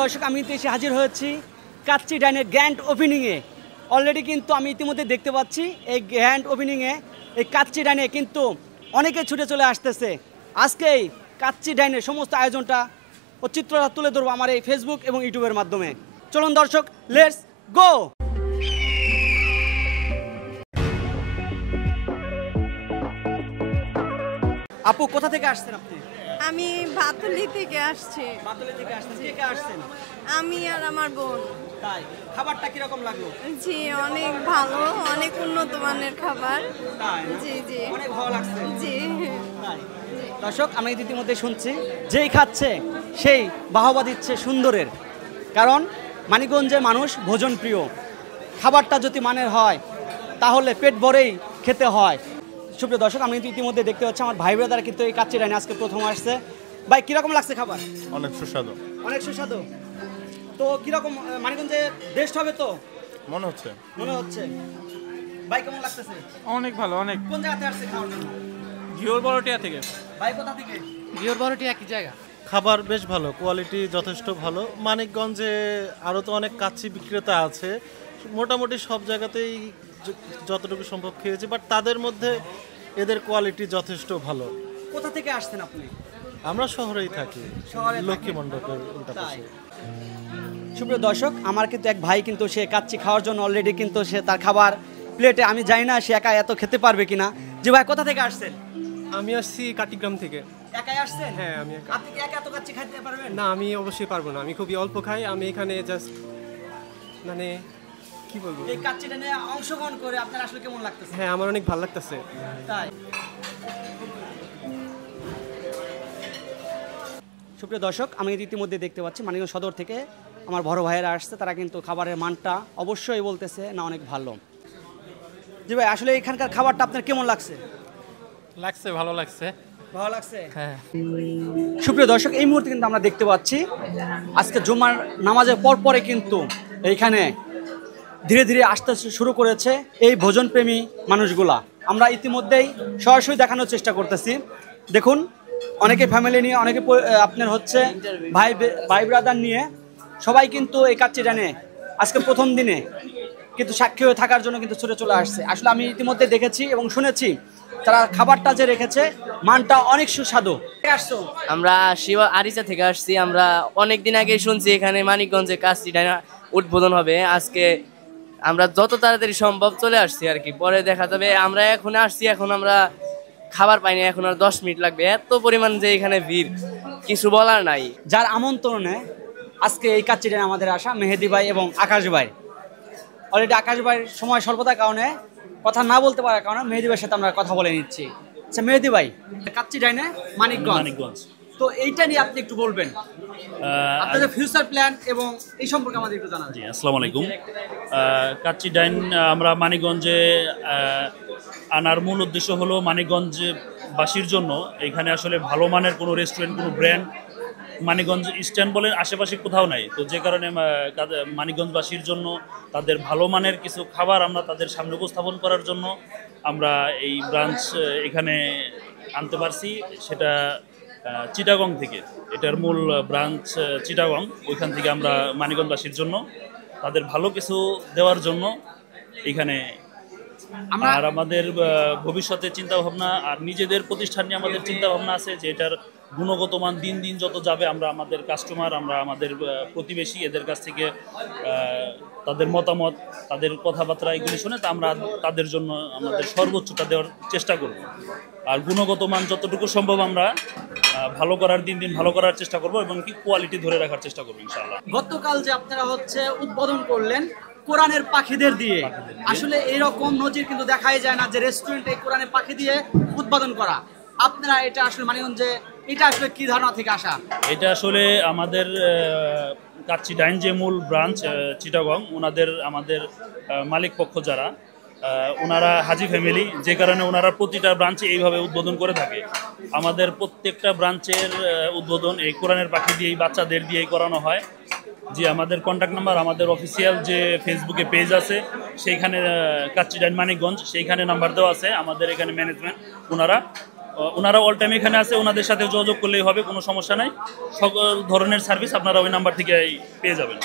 দর্শক, আমি এসে হাজির হয়েছি কাচ্চি ডাইনের গ্র্যান্ড ওপেনিংয়ে। অলরেডি কিন্তু আমি ইতিমধ্যে দেখতে পাচ্ছি এই গ্র্যান্ড ওপেনিংয়ে এই কাচ্চি ডাইনে কিন্তু অনেকে ছুটে চলে আসতেছে। আজকে এই কাচ্চি ডাইনের সমস্ত আয়োজনটা ও চিত্রটা তুলে ধরবো আমার এই ফেসবুক এবং ইউটিউবের মাধ্যমে। চলুন দর্শক, লেটস গো। আপু, কোথা থেকে আসছেন আপনি? আমি ভাতুলি থেকে আসছি। ভাতুলি থেকে আসছেন? কে কে আসছেন? আমি আর আমার বোন। তাই? খাবারটা কিরকম লাগলো? জি, অনেক ভালো, অনেক উন্নত মানের খাবার। তাই? জি জি, অনেক ভালো লাগছে। জি। তাই? দর্শক, আমি ইতিমধ্যে শুনছি যেই খাচ্ছে সেই বাহবা দিচ্ছে সুন্দরের। কারণ মানিকগঞ্জের মানুষ ভোজন প্রিয়। খাবারটা যদি মানের হয় তাহলে পেট ভরেই খেতে হয়। সুপ্রিয় দর্শক, আমি ইতিমধ্যে দেখতে পাচ্ছি আমার ভাই ব্রাদার কিন্তু এই কাচ্চি ডাইনে আজকে প্রথম আসছে। ভাই, কিরকম লাগছে খাবার? অনেক সুস্বাদু। অনেক সুস্বাদু। তো কিরকম মানিকগঞ্জে বেস্ট হবে তো মনে হচ্ছে? মনে হচ্ছে। ভাই, কেমন লাগতেছে? অনেক ভালো, অনেক। কোন জায়গাতে আসছে খাওয়ার জন্য? ঘিওর বড়টিয়া থেকে। ভাই, কোথা থেকে? ঘিওর বড়টিয়া একই জায়গা। খাবার বেশ ভালো, কোয়ালিটি যথেষ্ট ভালো। মানিকগঞ্জে আরও তো অনেক কাচ্চি বিক্রেতা আছে, মোটামুটি সব জায়গাতেই যতটুকু সম্ভব খেয়েছি, বাট তাদের মধ্যে এদের কোয়ালিটি যথেষ্ট ভালো। কোথা থেকে আসছেন আপনি? আমরা শহরেই থাকি, শহরে লক্ষ্মী মণ্ডপের উল্টা তাই? পাশে। সুপ্রিয় দর্শক, আমার কিন্তু এক ভাই কিন্তু সে কাচ্চি খাওয়ার জন্য অলরেডি কিন্তু সে তার খাবার প্লেটে, আমি জানি না সে একা এত খেতে পারবে কিনা। যে ভাই, কোথা থেকে আসছেন? আমি আসছি কাটিগ্রাম থেকে। একাই আসছেন? হ্যাঁ, আমি একা। আপনি কি একা এত কাচ্চি খাইতে পারবেন? না, আমি অবশ্যই পারবো না, আমি খুবই অল্প খাই। আমি এখানে জাস্ট মানে কি বলবো, এই কাচ্চিটা নিয়ে অংশগ্রহণ করে আপনার আসলে কেমন লাগতেছে? হ্যাঁ আমার অনেক ভালো লাগতেছে। তাই? সুপ্রিয় দর্শক, আমি ইতিমধ্যে দেখতে পাচ্ছি মানিকগঞ্জ সদর থেকে আমার বড় ভাইয়েরা আসছে। তারা কিন্তু খাবারের মানটা অবশ্যই বলতেছে না অনেক ভালো। জি ভাই, আসলে এখানকার খাবারটা আপনার কেমন লাগছে? লাগছে, ভালো লাগছে। ভালো লাগছে? হ্যাঁ। সুপ্রিয় দর্শক, এই মুহূর্তে কিন্তু আমরা দেখতে পাচ্ছি আজকে জুমার নামাজের পরে কিন্তু এইখানে ধীরে ধীরে আসতে শুরু করেছে এই ভোজনপ্রেমী মানুষগুলা। আমরা ইতিমধ্যেই সরাসরি দেখানোর চেষ্টা করতেছি। দেখুন, অনেকে ফ্যামিলি নিয়ে, অনেকে আপনার হচ্ছে ভাই ব্রাদার নিয়ে সবাই কিন্তু এই কাচ্চি ডাইনে আজকে প্রথম দিনে কিন্তু সাক্ষী হয়ে থাকার জন্য কিন্তু ছুটে চলে আসছে। আসলে আমি ইতিমধ্যে দেখেছি এবং শুনেছি তারা খাবারটা যে রেখেছে মানটা অনেক সুস্বাদু। আসছো? আমরা আরিচা থেকে আসছি। আমরা অনেক দিন আগে শুনছি এখানে মানিকগঞ্জে কাচ্চি ডাইনা উদ্বোধন হবে। আজকে আমরা যত তাড়াতাড়ি সম্ভব চলে আসছি আর কি, পরে দেখা যাবে। আমরা এখন আসছি, এখন আমরা খাবার পাইনি, এখন আর 10 মিনিট লাগবে। এত পরিমাণ যে এখানে ভিড়, কিছু বলার নাই। যার আমন্ত্রণে আজকে এই কাচ্চি ডাইনে আমাদের আসা মেহেদি ভাই এবং আকাশ ভাই। অলরেডি আকাশ ভাইয়ের সময় স্বল্পতার কারণে কথা না বলতে পারার কারণে মেহেদি ভাইয়ের সাথে আমরা কথা বলে নিচ্ছি। আচ্ছা মেহেদি ভাই, কাচ্চি ডাইনে মানিকগঞ্জ, তো এইটা নিয়ে আপনি একটু বলবেন আপনাদের ফিউচার প্ল্যান এবং এই সম্পর্কে আমাদের একটু জানাবেন। জি, আসসালামু আলাইকুম। কাচ্চি ডাইন আমরা মানিকগঞ্জে আনার মূল উদ্দেশ্য হলো মানিকগঞ্জবাসীর জন্য এখানে আসলে ভালো মানের কোনো রেস্টুরেন্ট, কোনো ব্র্যান্ড মানিকগঞ্জ স্ট্যান্ড বলেন আশেপাশে কোথাও নাই। তো যে কারণে মানিকগঞ্জবাসীর জন্য তাদের ভালো মানের কিছু খাবার আমরা তাদের সামনে উপস্থাপন করার জন্য আমরা এই ব্রাঞ্চ এখানে আনতে পারছি। সেটা চিটাগং থেকে, এটার মূল ব্রাঞ্চ চিটাগং। ওইখান থেকে আমরা মানিকগঞ্জবাসীর জন্য তাদের ভালো কিছু দেওয়ার জন্য এখানে। আর আমাদের ভবিষ্যতে চিন্তাভাবনা আর নিজেদের প্রতিষ্ঠান নিয়ে আমাদের চিন্তাভাবনা আছে যে এটার গুণগত মান দিন দিন যত যাবে, আমরা আমাদের কাস্টমার, আমরা আমাদের প্রতিবেশী, এদের কাছ থেকে তাদের মতামত, তাদের কথাবার্তা এগুলি শুনে তা আমরা তাদের জন্য আমাদের সর্বোচ্চটা দেওয়ার চেষ্টা করব। আর গুণগত মান যতটুকু সম্ভব আমরা ভালো করার, দিন দিন ভালো করার চেষ্টা করব এবং কি কোয়ালিটি ধরে রাখার চেষ্টা করবো ইনশাআল্লাহ। গতকাল যে আপনারা হচ্ছে উদ্বোধন করলেন কোরআনের পাখিদের দিয়ে, আসলে এইরকম নজির কিন্তু দেখাই যায় না যে রেস্টুরেন্টে কোরআনের পাখি দিয়ে উদ্বোধন করা। আপনারা এটা আসলে মানিকগঞ্জে এটা আসলে কি ধারণা থেকে আসা? এটা আসলে আমাদের কাচ্চি ডাইন যে মূল ব্রাঞ্চ চিটাগং, আমাদের মালিক পক্ষ যারা, ওনারা হাজি ফ্যামিলি, যে কারণে ওনারা প্রতিটা ব্রাঞ্চে এইভাবে উদ্বোধন করে থাকে। আমাদের প্রত্যেকটা ব্রাঞ্চের উদ্বোধন এই কোরআনের পাখি দিয়েই, বাচ্চাদের দিয়েই করানো হয়। যে আমাদের কন্ট্যাক্ট নাম্বার, আমাদের অফিসিয়াল যে ফেসবুকে পেজ আছে সেইখানে কাচ্চি ডাইন মানিকগঞ্জ, সেইখানে নাম্বার দেওয়া আছে। আমাদের এখানে ম্যানেজমেন্ট ওনারা ওনারা অল টাইম এখানে আছে, ওনাদের সাথে যোগাযোগ করলেই হবে, কোনো সমস্যা নাই। সকল ধরনের সার্ভিস আপনারা ওই নাম্বার থেকে পেয়ে যাবেন।